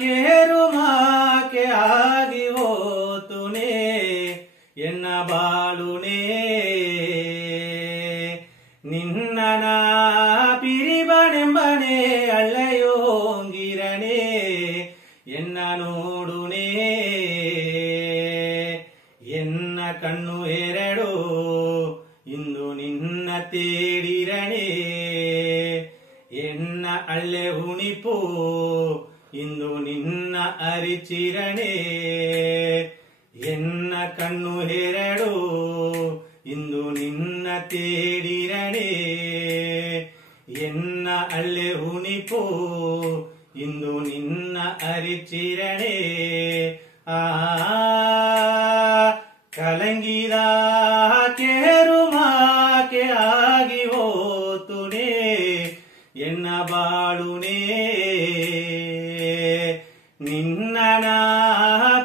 ಕೇರುಮಾಕೆ ಆಗಿ ಹೋತುನೆ ಎನ್ನ ಬಾಳುನೆ ನಿನ್ನನ ಪಿರಿಬನೆಂಬನೆ ಅಳ್ಳೆಯೋಂಗಿರನೆ ಎನ್ನ ನೋಡುನೆ ಎನ್ನ ಕಣ್ಣು ಎರಡು ಇಂದು ನಿನ್ನ ತೇಡಿರನೆ ಎನ್ನ ಅಳ್ಳೆ ಉಣಿಪು ಇಂದು ನಿನ್ನ ಅರಿಚಿರಣೆ ಎನ್ನ ಕಣ್ಣು ಎರಡು ಇಂದು ನಿನ್ನ ತೇಡಿರಣೆ ಎನ್ನ ಅಳ್ಳೆ ಉಣಿಪು ಇಂದು ನಿನ್ನ ಅರಿಚಿರಣೆ ಕಲಂಗಿದ ಕೇರುಮಾಕೆ ಆಗಿ ಹೋತುನೆ ಎನ್ನ ಬಾಳುನೆ ನಿನ್ನನ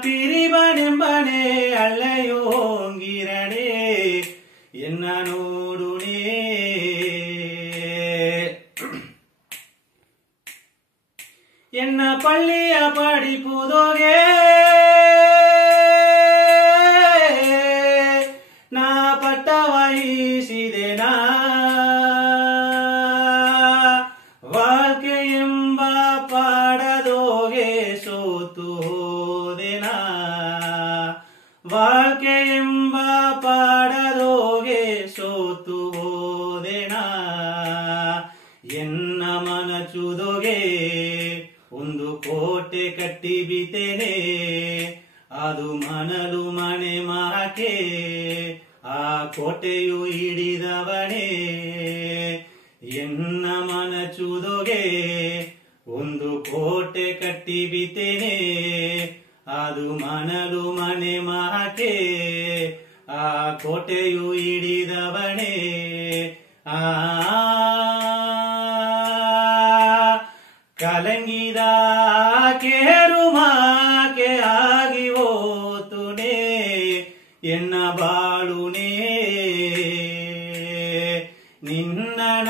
ಪಿರಿಬನೆಂಬನೆ ಅಳ್ಳೆಯೋಂಗಿರನೆ ಎನ್ನ ನೋಡುನೆ ಎನ್ನ ಪಳ್ಳಿಯ ಪಡಿಪುದೋಗೆ ನಾ ಪಟ್ಟ ವಹಿಸಿದೆನಾ வாழ்க்கை ಎಂಬ ಪಾಡದೋಗೆ ಸೋತು ಹೋದೆನಾ வாழ்க்கை ಎಂಬ ಪಾಡದೋಗೆ ಸೋತು ಹೋದೆನಾ ಎನ್ನ ಮನಚುದೋಗೆ ಒಂದು ಕೋಟೆ ಕಟ್ಟಿ ಬಿತೆನೆ ಅದು ಮನಲು ಮನೆ ಮಾಕೆ ಆ ಕೋಟೆಯು ಹಿಡಿದವನೇ ಎನ್ನ ಮನಚುದೋಗೆ ಒಂದು ಕೋಟೆ ಕಟ್ಟಿ ಬಿತೆನೆ ಅದು ಮನಲು ಮನೆ ಮಾಕೆ ಆ ಕೋಟೆಯು ಹಿಡಿದವನೇ ಕಲಂಗಿದ ಕೇರುಮಾಕೆ ಆಗಿ ಹೋತುನೆ ಎನ್ನ ಬಾಳುನೆ ನಿನ್ನನ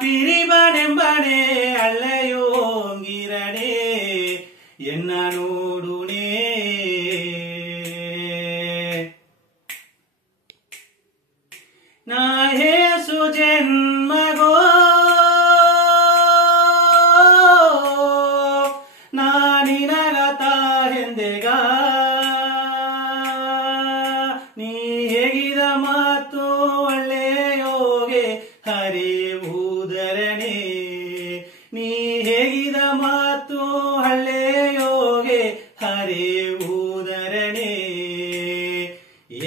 ಪಿರಿಬನೆಂಬನೆ ಅಳ್ಳೆಯೋಂಗಿರನೆ ಎನ್ನ ನೋಡುನೆ ನಾ ಹೇಸು ಜನ್ಮಗೋ ನಾ ನಿನಗತ ಎಂದೆಗ ನೀ ಹೇಗಿದ ಮಾತು ಒಳ್ಳೆಯೋಗೆ ಹರಿವುದರನೆ ನೀ ಹೇಗಿದ ಮಾತು ಹಳ್ಳೆಯೋಗೆ ಹರಿವುದರನೆ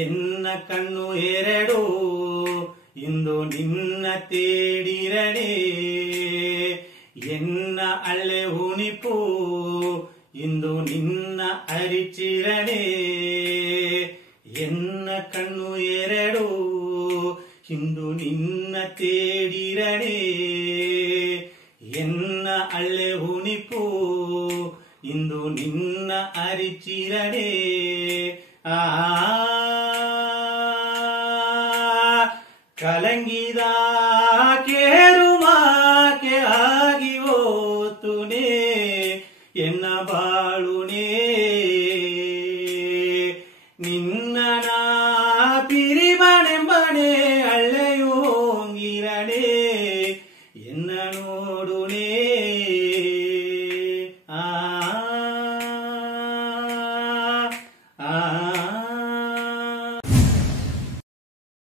ಎನ್ನ ಕಣ್ಣು ಎರಡು ಇಂದು ನಿನ್ನ ತೇಡಿರನೆ ಎನ್ನ ಅಳ್ಳೆ ಉಣಿಪು ಇಂದು ನಿನ್ನ ಅರಿಚಿರನೆ ಎನ್ನ ಕಣ್ಣು ಎರಡು ಇಂದು ನಿನ್ನ ತೇಡಿರನೆ ಎನ್ನ ಅಳ್ಳೆ ಉಣಿಪು ಇಂದು ನಿನ್ನ ಅರಿಚಿರನೆ ಕಲಂಗಿದ ಕೇರುಮಾಕೆ ಆಗಿ ಹೋತುನೆ ಎನ್ನ